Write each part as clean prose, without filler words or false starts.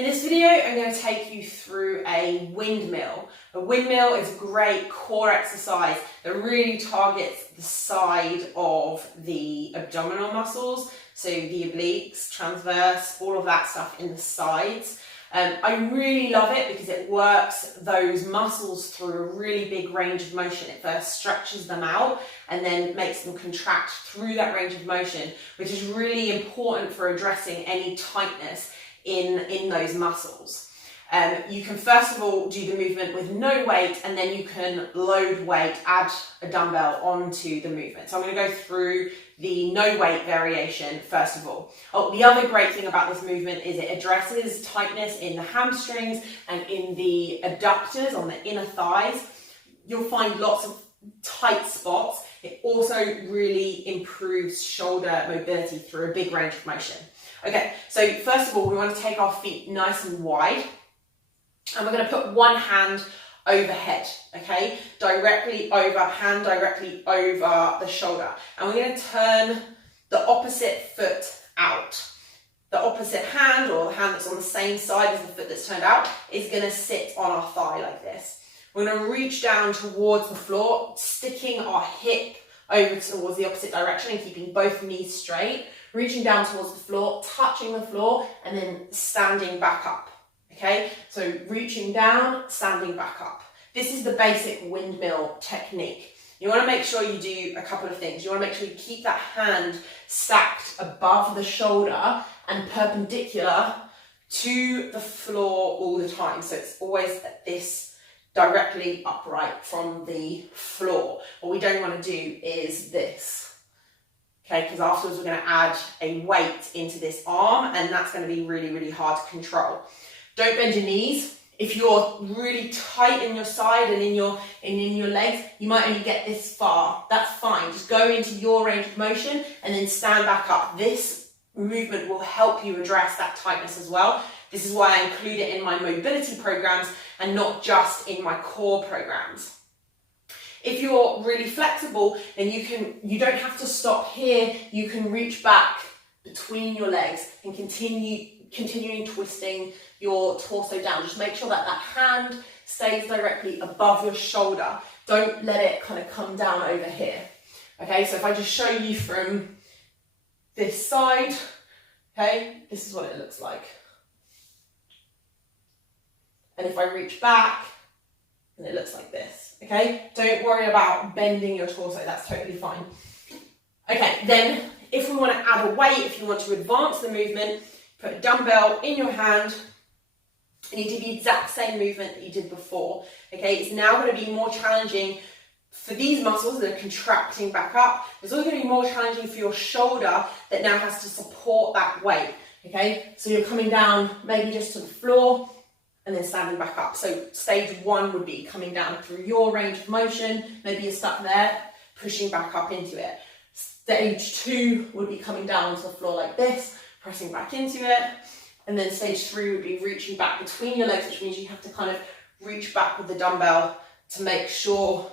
In this video, I'm going to take you through a windmill. A windmill is a great core exercise that really targets the side of the abdominal muscles, so the obliques, transverse, all of that stuff in the sides. I really love it because it works those muscles through a really big range of motion. It first stretches them out and then makes them contract through that range of motion, which is really important for addressing any tightness in those muscles. You can first of all do the movement with no weight, and then you can load weight, add a dumbbell onto the movement. So I'm going to go through the no weight variation first of all. Oh, the other great thing about this movement is it addresses tightness in the hamstrings and in the adductors on the inner thighs. You'll find lots of tight spots. It also really improves shoulder mobility through a big range of motion. Okay, so first of all, we want to take our feet nice and wide, and we're going to put one hand overhead, okay, hand directly over the shoulder, and we're going to turn the opposite foot out. The opposite hand, or the hand that's on the same side as the foot that's turned out, is going to sit on our thigh like this. We're going to reach down towards the floor, sticking our hip over towards the opposite direction and keeping both knees straight, reaching down towards the floor, touching the floor, and then standing back up, okay? So reaching down, standing back up. This is the basic windmill technique. You want to make sure you do a couple of things. You want to make sure you keep that hand stacked above the shoulder and perpendicular to the floor all the time. So it's always at this directly upright from the floor. What we don't want to do is this, okay? Because afterwards we're going to add a weight into this arm, and that's going to be really, really hard to control. Don't bend your knees. If you're really tight in your side and in your legs, you might only get this far. That's fine. Just go into your range of motion and then stand back up. This movement will help you address that tightness as well. This is why I include it in my mobility programs and not just in my core programs. If you're really flexible, then you don't have to stop here. You can reach back between your legs and continuing twisting your torso down. Just make sure that that hand stays directly above your shoulder. Don't let it kind of come down over here. Okay, so if I just show you from this side, okay, this is what it looks like. And if I reach back, then it looks like this, okay? Don't worry about bending your torso, that's totally fine. Okay, then if we want to add a weight, if you want to advance the movement, put a dumbbell in your hand, and you do the exact same movement that you did before, okay? It's now going to be more challenging for these muscles that are contracting back up. It's also going to be more challenging for your shoulder that now has to support that weight, okay? So you're coming down maybe just to the floor, and then standing back up. So stage one would be coming down through your range of motion. Maybe you're stuck there, pushing back up into it. Stage two would be coming down onto the floor like this, pressing back into it. And then stage three would be reaching back between your legs, which means you have to kind of reach back with the dumbbell to make sure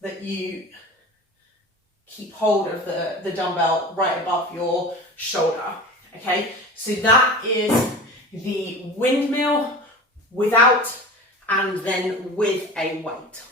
that you keep hold of the dumbbell right above your shoulder. Okay, so that is the windmill without and then with a weight.